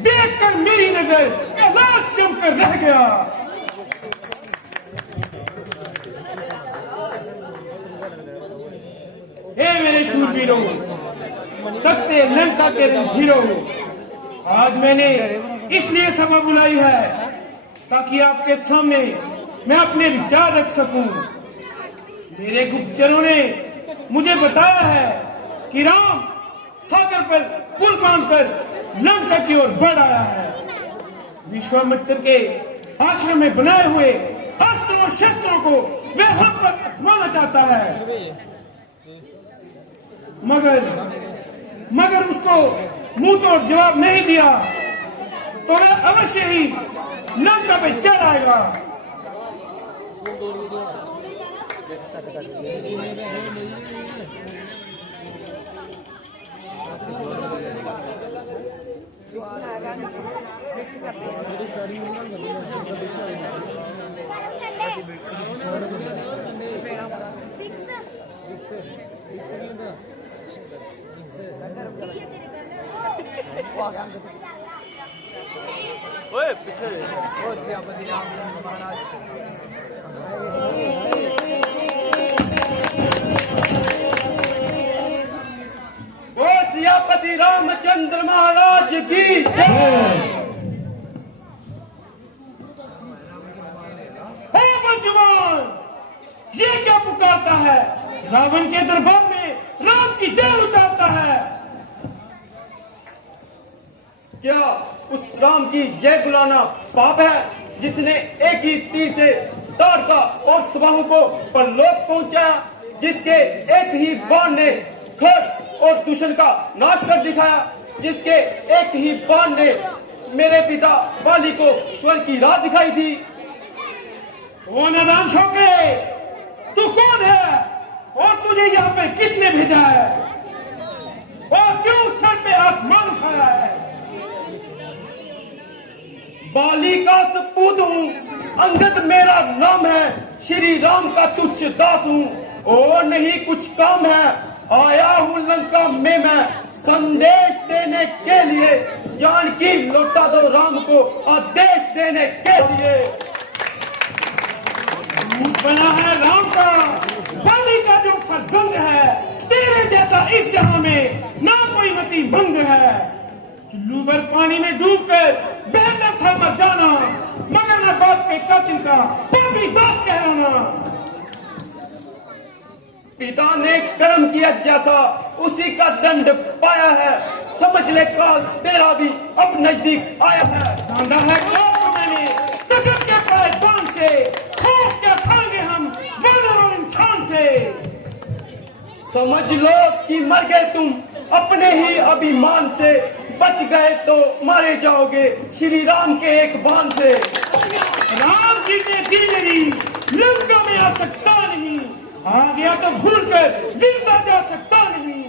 देखकर मेरी नजर कैलाश जमकर रह गया। हे मेरे शूरवीरों, तख्ते लंका के हीरो, आज मैंने इसलिए सभा बुलाई है ताकि आपके सामने मैं अपने विचार रख सकूं। मेरे गुप्तचरों ने मुझे बताया है कि राम सागर पर पुल बांधकर लंका की ओर बढ़ आया है। विश्वामित्र के आश्रम में बनाए हुए अस्त्रों और शस्त्रों को वह हम पर आजमाना चाहता है, मगर उसको मुंह तोड़ जवाब नहीं दिया तो वह अवश्य ही लंका पे चढ़ आएगा। ओए पीछे ओ सियापति रामचंद्र महाराज ओ सियापति रामचंद्र महाराज की जय। ये क्या पुकारता है? रावण के दरबार में राम की जय उचारता है। क्या उस राम की जय बुलाना पाप है जिसने एक ही तीर से ताड़का और सुबाहु को परलोक पहुंचाया, जिसके एक ही बाण ने खड़ और दूषण का नाश कर दिखाया, जिसके एक ही बाण ने मेरे पिता बाली को स्वर्ग की राह दिखाई थी। वो नादान शौके, तू कौन है और तुझे यहाँ पे किसने भेजा है और क्यों सर पे आसमान उठाया है? बाली का सपूत हूँ, अंगद मेरा नाम है, श्री राम का तुच्छ दास हूँ और नहीं कुछ काम है। आया हूँ लंका में मैं संदेश देने के लिए, जानकी लौटा दो राम को आदेश देने के लिए। बना है राम का, बाली का जो फर्जंद है, तेरे जैसा इस जहां में ना कोई मती मंद है। चुल्लू भर पानी में डूबकर बेहतर था मर जाना, मगर न बाप के कातिल का पापी दास कहलाना। पिता ने कर्म किया जैसा उसी का दंड पाया है, समझ ले काल तेरा भी अब नजदीक आया है। बांधा है काल मैंने तखत के पायदान से, खौफ क्या खाएंगे हम वानर और इंसान से। समझ लो कि मर गए तुम अपने ही अभिमान से, बच गए तो मारे जाओगे श्री राम के एक बाण से। राम जी ने दी मेरी लंका में आ सकता नहीं, आ गया तो भूल कर जिंदा जा सकता नहीं।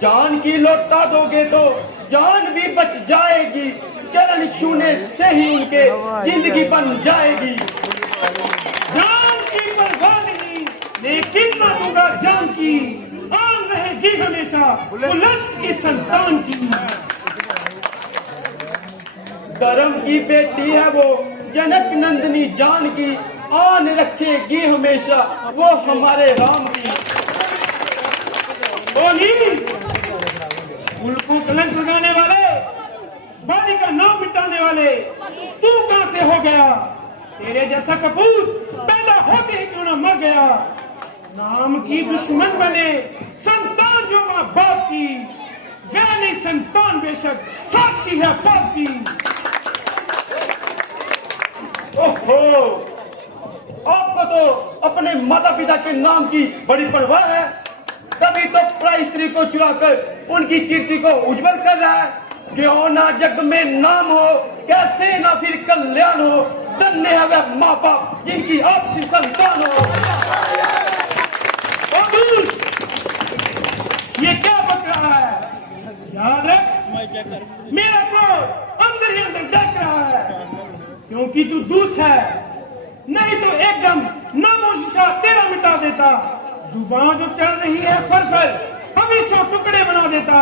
जान की लौटा दोगे तो जान भी बच जाएगी, चरण छूने से ही उनके जिंदगी बन जाएगी। जान की परवाह नहीं, लेकिन ना दूंगा जान की, आन रहेगी हमेशा बुलंद की संतान की। धर्म की बेटी है वो जनक नंदनी जानकी, आन रखेगी हमेशा वो हमारे राम की। कुल को कलंक लगाने वाले, बाली का नाम मिटाने वाले, तू कहां से हो गया? तेरे जैसा कपूर पैदा होते ही क्यों न मर गया? नाम की दुश्मन बने संतान जो माँ बाप की, वह नहीं संतान बेशक साक्षी है पाप की। ओहो, आपको तो अपने माता पिता के नाम की बड़ी परवाह है, तभी तो पराई स्त्री को चुराकर उनकी कीर्ति को उज्जवल कर रहा है। क्यों ना जग में नाम हो, कैसे ना फिर कल्याण हो, धन्य है वह माँ बाप जिनकी आपसी संतान हो। ये क्या बक रहा है? याद रख, मेरा क्रोध अंदर ही अंदर डक रहा है, क्योंकि तू दूत है, नहीं तो एकदम नामोशिशा तेरा मिटा देता। जुबान जो चल रही है फरफर, अभी 100 टुकड़े बना देता,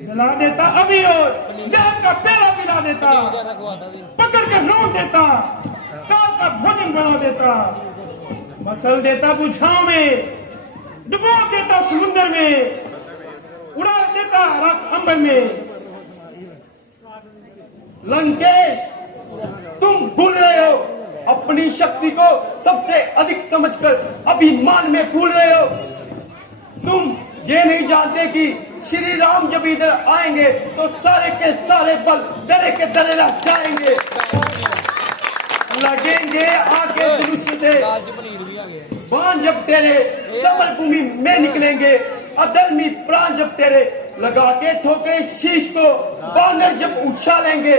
जला देता अभी और जहर का पेड़ा पिला देता, पकड़ के रोक देता, काल का भोजन बना देता, मसल देता बुझाओं में, डुबो देता समुद्र में, उड़ा देता रात अंबर में। लंकेश, तुम भूल रहे हो अपनी शक्ति को सबसे अधिक समझकर अभिमान में फूल रहे हो। तुम ये नहीं जानते कि श्री राम जब इधर आएंगे तो सारे के सारे बल डरे के डरे रह जाएंगे, लगेंगे आके धनुष से। बाण जब तेरे समर भूमि में निकलेंगे, अधर्मी प्राण जब तेरे लगा के ठोकरे शीश को बानर जब उछालेंगे,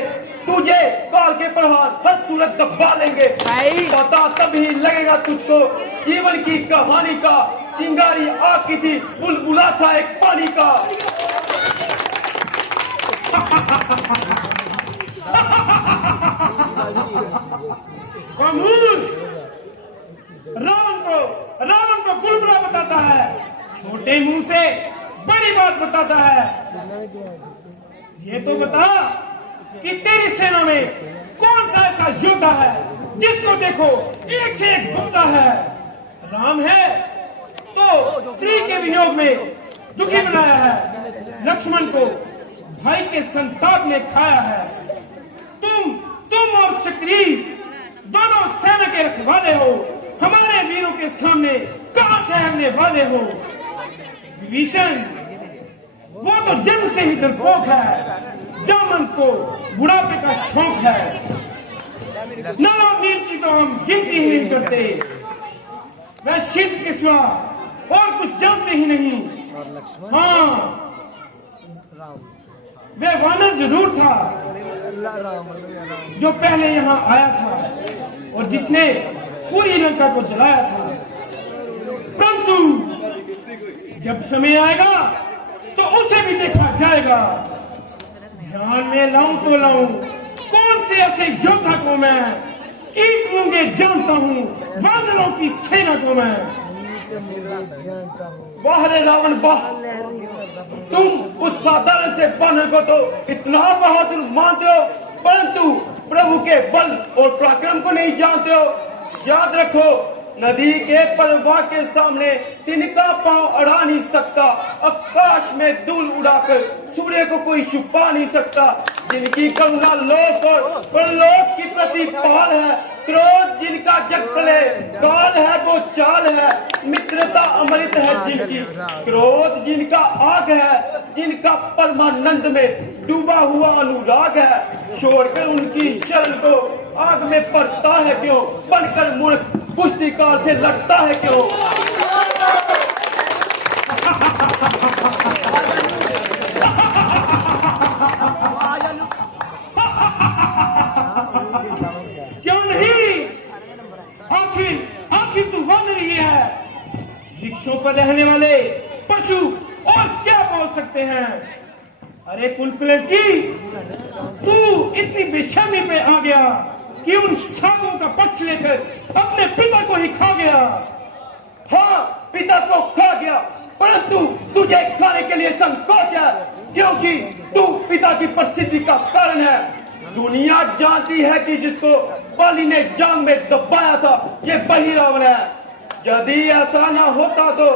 तुझे काल के प्रहार हर सूरत दबा लेंगे। पता तभी लगेगा तुझको जीवन की कहानी का, चिंगारी आग की थी, बुलबुला था एक पानी का। रावण को बुलबुला बताता है, छोटे मुंह से बड़ी बात बताता है। ये तो बता कि तेरी सेना में कौन सा ऐसा योद्धा है जिसको देखो एक से एक भूखता है। राम है तो स्त्री के वियोग में दुखी बनाया है, लक्ष्मण को भाई के संताप ने खाया है। तुम और सुग्रीव दोनों सेना के रखवाले हो, हमारे वीरों के सामने कहां ठहरने वाले हो। विभीषण वो तो जन्म से ही डरपोक है, जामन को बुढ़ापे का शौक है। नवाबीर की तो हम गिनती ही नहीं करते, वह शिव के सिवा और कुछ जानते ही नहीं। हाँ, वह वानर जरूर था जो पहले यहाँ आया था और जिसने पूरी लंका को जलाया था। परंतु जब समय आएगा तो उसे भी देखा जाएगा। ध्यान में लाऊं तो लाऊं कौन से ऐसे योद्धा को मैं, कीट मूंगे जानता हूँ वानरों की सेना को मैं। वाह रे रावण वाह, तुम उस साधारण से वानर को तो इतना बहादुर मानते हो, परंतु प्रभु के बल और पराक्रम को नहीं जानते हो। याद रखो, नदी के प्रवाह के सामने तिनका पांव अड़ा नहीं सकता, आकाश में धूल उड़ाकर सूर्य को कोई छुपा नहीं सकता। जिनकी करुणा लोक और परलोक की प्रतिपाल है, क्रोध जिनका जग प्रलय काल है वो चाल है। मित्रता अमृत है जिनकी, क्रोध जिनका आग है, जिनका परमानंद में डूबा हुआ अनुराग है। छोड़कर उनकी शरण को आग में पड़ता है क्यों, बनकर मूर्ख कुश्ती काल से लड़ता है क्यों। क्यों नहीं, आखिर तू बन रही है। वृक्षों पर रहने वाले पशु और क्या बोल सकते हैं। अरे कुलकुले की, तू इतनी बेशर्मी पे आ गया कि उन साधुओं का पक्ष लेकर अपने पिता को ही खा गया। हाँ, पिता को खा गया, परंतु तुझे खाने के लिए संकोच है, क्योंकि तू पिता की प्रसिद्धि का कारण है। दुनिया जानती है कि जिसको बाली ने जांग में दबाया था ये वही रावण है। यदि ऐसा ना होता तो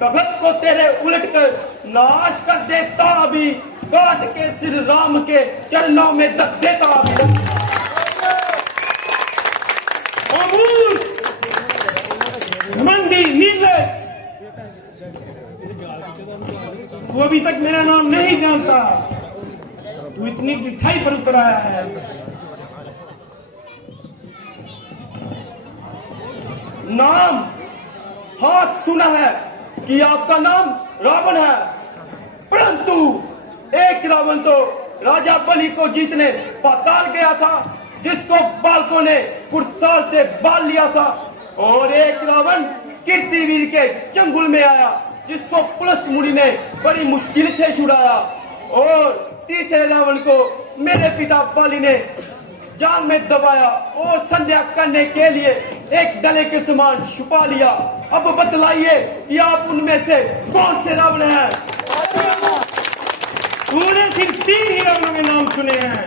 तख्त को तेरे उलट कर नाश कर देता, अभी काट के सिर राम के चरणों में दब देता। अभी घमंडी नीलज, तू अभी तक मेरा नाम नहीं जानता, तू इतनी मिठाई पर उतर आया है। नाम हाँ सुना है कि आपका नाम रावण है, परंतु एक रावण तो राजा बलि को जीतने पाताल गया था, जिसको बालकों ने कुर्साल से बाल लिया था। और एक रावण कीर्तिवीर के चंगुल में आया, जिसको पुलस्त मुनि ने बड़ी मुश्किल से छुड़ाया। और तीसरे रावण को मेरे पिता बाली ने जांग में दबाया और संध्या करने के लिए एक डले के समान छुपा लिया। अब बतलाइए कि आप उनमें से कौन से रावण हैं? तूने सिर्फ 3 ही रावणों के नाम सुने हैं।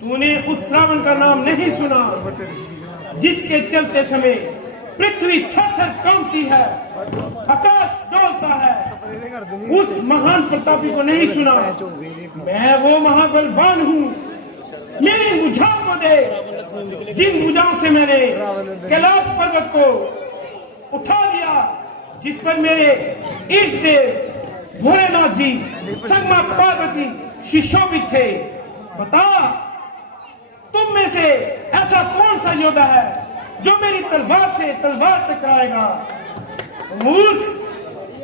तूने उस रावण का नाम नहीं सुना जिसके चलते समय पृथ्वी थर-थर कांपती है, आकाश डोलता है। उस महान प्रतापी को नहीं सुना। मैं वो महाबलवान हूँ। मेरी भुजाओं को दे, जिन भुजाओं से मैंने कैलाश पर्वत को उठा लिया, जिस पर मेरे इष्ट देव भोलेनाथ जी, संगमा पार्वती सुशोभित थे। बता, तुम में से ऐसा कौन सा योद्धा है जो मेरी तलवार से तलवार टकराएगा? मूर्ख,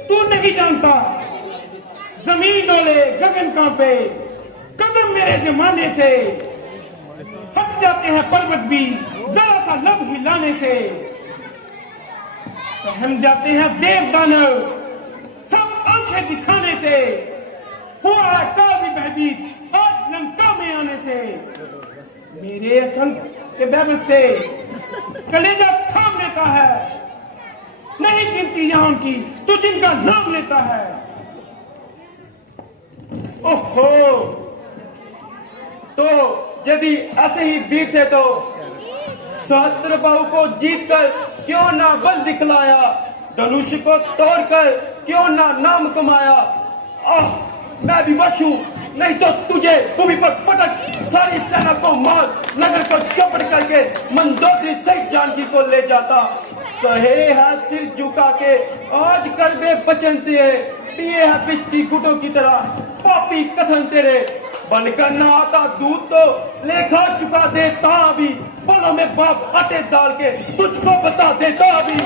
तू नहीं जानता। जमीन डोले, गगन कांपे, कदम मेरे जमाने से थक जाते हैं पर्वत भी जरा सा लब हिलाने से। सहम जाते हैं देव दानव सब आंखें दिखाने से। हुआ है काल भी भयभीत आज लंका में आने से। मेरे आतंक के वैभव से कलेजा थाम लेता है। नहीं गिनती यहाँ की, तू जिनका नाम लेता है। ओहो, तो यदि ऐसे ही वीर थे तो सहस्त्र बाहु को जीतकर क्यों ना बल दिखलाया? धनुष को तोड़कर क्यों ना नाम कमाया? मैं भी वश हूँ, नहीं तो तुझे भूमि पर पटक सारी सेना को मार नगर को चौपट करके मंदोदरी सहित जानकी को ले जाता। सहे है सिर झुका के आज कर बे बचन तेरे, पिए है विष की घुटों की तरह पापी कथन तेरे। बनकर न आता दूध तो लेखा चुका देता अभी, बालों में बाप आटे डाल के तुझको बता देता अभी।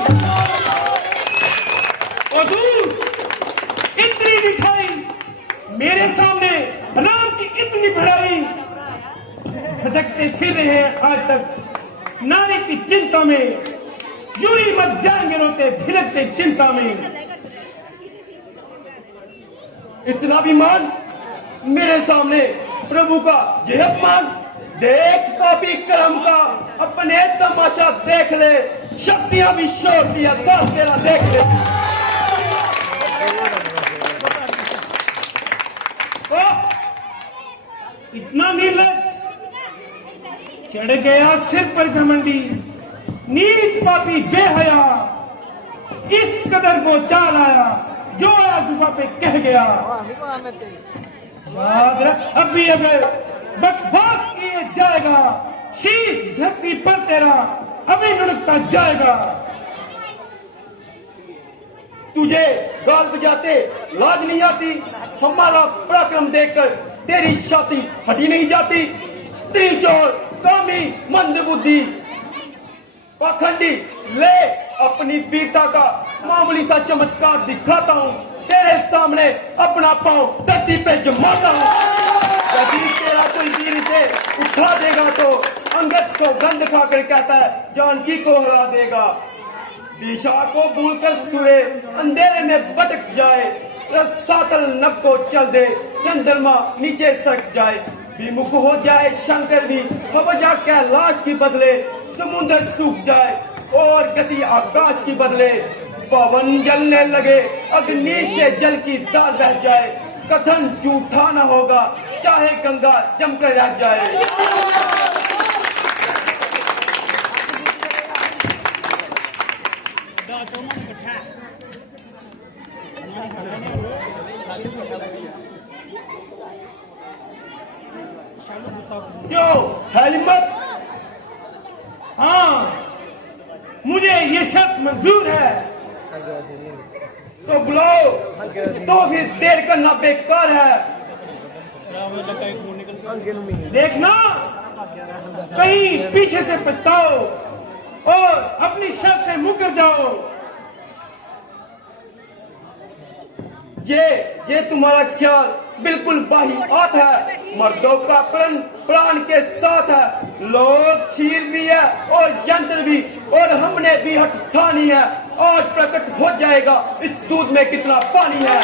और दूर इतनी मिठाई मेरे सामने, राम की इतनी भराई, भटकते फिर रहे हैं आज तक नारी की चिंता में। यूं ही मत जाएंगे रोते भिलकते चिंता में। इतना भी मान मेरे सामने प्रभु का जय अपमान। देख पापी कर्म का अपने तमाशा देख ले, शक्तियां भी शोर दिया साथ तेरा देख ले। इतना निर्लज, चढ़ गया सिर पर घमंडी, नीच पापी बेहया, इस कदर वो चाल आया जो आया जुबा पे कह गया। याद रख, अभी अगर बकवास किए जाएगा, शीश धरती पर तेरा अभी लुढ़कता जाएगा। तुझे गाल बजाते लाज नहीं आती? हमारा पराक्रम देखकर तेरी छाती हटी नहीं जाती? स्त्री चोर, कामी, मंद बुद्धि, पाखंडी, ले अपनी वीरता का मामूली सा चमत्कार दिखाता हूँ। तेरे सामने अपना पांव धरती पे जमाता हूँ। यदि तेरा कोई वीर इसे उठा देगा तो अंगद को गंध खाकर कहता है जानकी को हरा देगा। दिशा को भूलकर सूर्य अंधेरे में भटक जाए, रसातल नभ को चल दे, चंद्रमा नीचे सरक जाए। विमुख हो जाए शंकर भी, हवजा कैलाश की बदले, समुद्र सूख जाए और गति आकाश की बदले। पवन जलने लगे, अग्नि से जल की दाल बह जाए। कथन झूठा न होगा, चाहे गंगा जमकर रह जाए। क्यों है हिम्मत? हाँ, मुझे ये शर्त मंजूर है। तो बुलाओ, तो फिर देर करना बेकार है। देखना कहीं पीछे से पछताओ और अपनी शर्त से मुकर जाओ। ये तुम्हारा ख्याल बिल्कुल बाहियात है। मर्दों का प्राण के साथ है। लोग चीर भी है और यंत्र भी, और हमने भी हक ठानी है। आज प्रकट हो जाएगा इस दूध में कितना पानी है।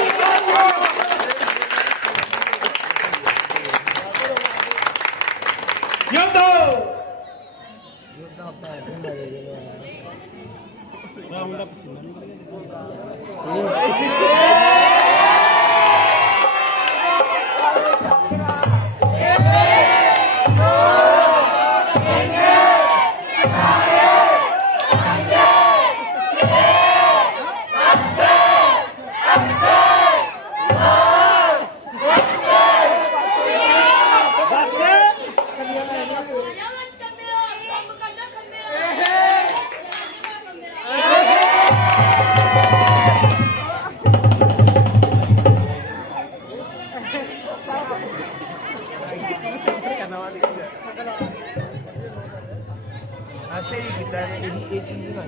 Asal kita ini juga.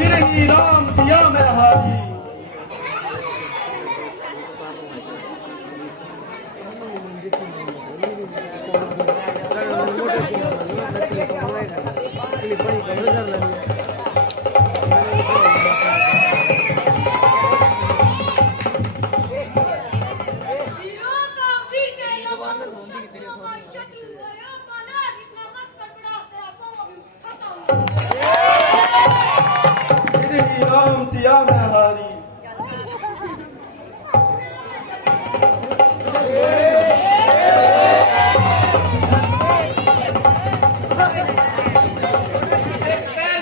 फिर ही राम सिया में हारी। फिर ही राम सिया में हारी।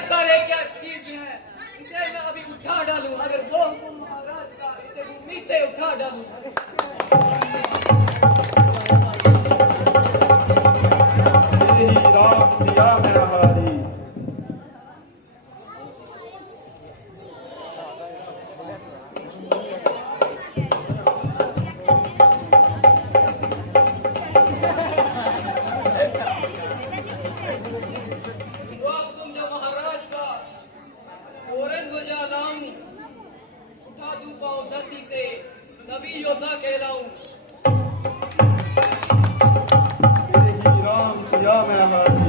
सारे क्या चीज है, इसे मैं अभी उठा डालूं, अगर वो महाराज का इसे भूमि से उठा डालूं। फिर ही राम सिया में हारी। वो हुक्म जो महाराज का फौरन बजा लाऊं, उठा दूं पाँव धरती से, नबी योद्धा कहलाऊं। फिर ही राम सिया में हारी।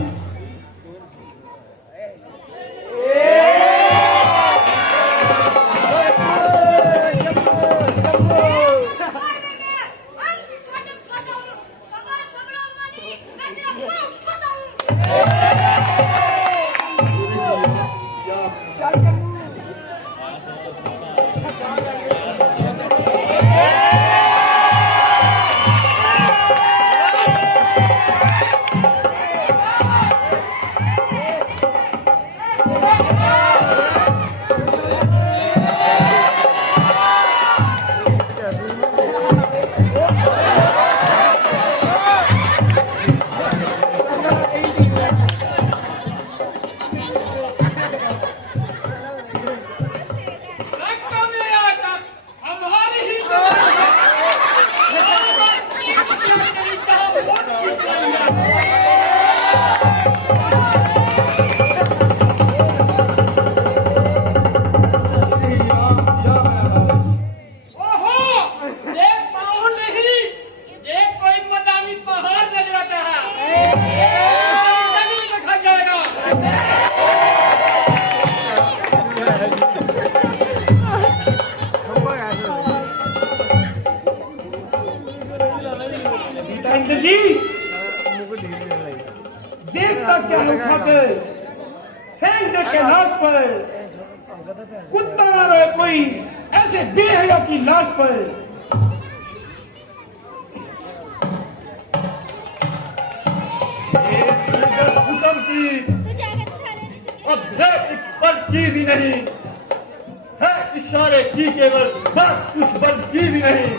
इंद्र जी देर तक क्या उठाकर फेंक दे के लाश पर, कुत्ता ना रहे कोई ऐसे बेहया की लाश पर। हुक्म की अब है एक पल की भी नहीं है, इशारे की केवल बस उस बल की भी नहीं।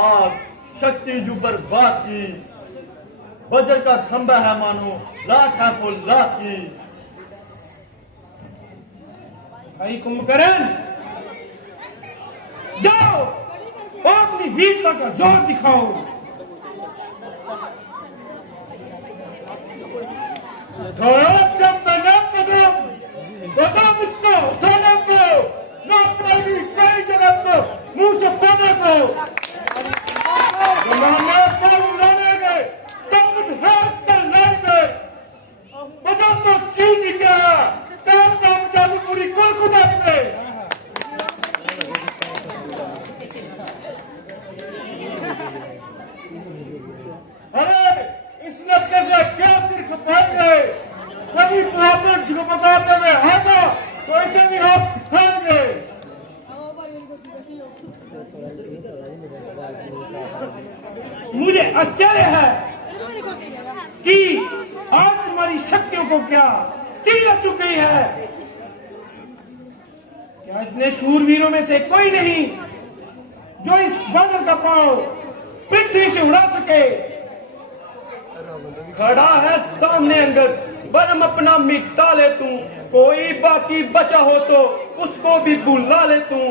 आग शक्ति जू पर बात की, वज्र का खंभा है मानो लाख है फुल लाख की। भाई कुंभकर्ण, जाओ और अपनी वीरता का जोर दिखाओ। कई जगत को मुंह से पौधे को जमाने पर लड़ेंगे तब कर लड़ेंगे। बजा तो चीन क्या काम काम चालू पूरी कुल खुदा में। अरे इस लड़के से क्या सिर खपाएंगे, कभी प्रॉब्लम झुकपटाते में आगा तो इसे भी आप खाएंगे। मुझे आश्चर्य है कि आज तुम्हारी शक्तियों को क्या चिल्ला चुकी है। क्या इतने शूरवीरों में से कोई नहीं जो इस जानवर का पांव पृथ्वी से उड़ा सके। खड़ा है सामने अंगद, बरम अपना मिटा ले तू, कोई बाकी बचा हो तो उसको भी बुला ले तू।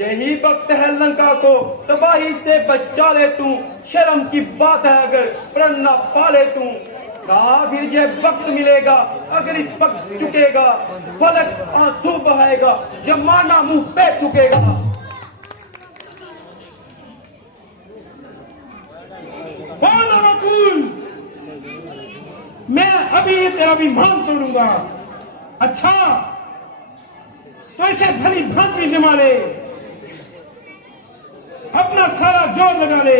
यही वक्त है लंका को तबाही से बचा ले तू, शर्म की बात है अगर प्रण न पाले तू। कहा फिर ये वक्त मिलेगा अगर इस वक्त चुकेगा, फलक आंसू बहाएगा जमाना मुंह पे थूकेगा। मैं अभी ये तेरा अभिमान तोड़ूंगा। अच्छा तो इसे भली भांति जमा ले, अपना सारा जोर लगा ले।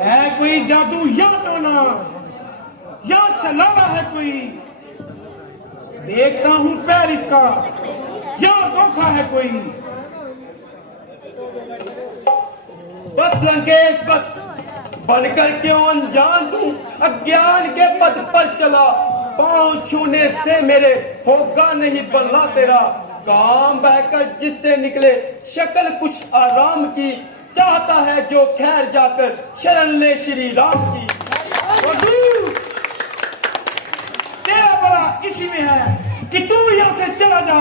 है कोई जादू या टोना या सलावा है कोई, देखता हूं पैर इसका या धोखा है कोई। बस लंकेश बस, बनकर क्यों अनजान तू, अज्ञान के पद पर चला। पांव छूने से मेरे होगा नहीं बल्ला तेरा, काम बहकर जिससे निकले शक्ल कुछ आराम की। चाहता है जो खैर जाकर शरण ले श्री राम की। तेरा बड़ा इसी में है कि तू यहां से चला जा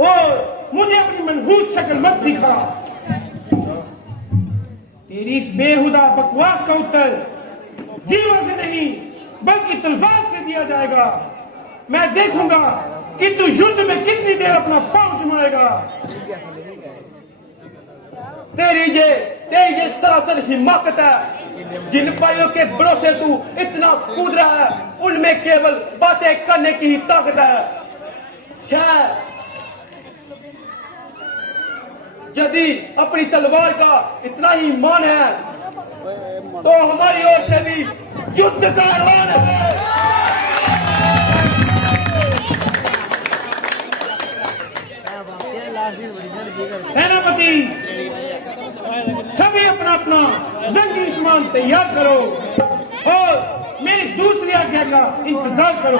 और मुझे अपनी मनहूस शक्ल मत दिखा। तेरी इस बेहुदा बकवास का उत्तर जीवन से नहीं बल्कि तलवार से दिया जाएगा। मैं देखूंगा कि तू युद्ध में कितनी देर अपना पांव जमाएगा। तेरी ये सरासर हिमाकत है, जिन पाइयों के भरोसे तू इतना कूद रहा है उनमें केवल बातें करने की ही ताकत है। खैर, यदि अपनी तलवार का इतना ही मान है तो हमारी ओर से भी युद्ध का ऐलान है। सेनापति सभी अपना अपना जंगी सामान तैयार करो और मेरी दूसरी आज्ञा का इंतजार करो।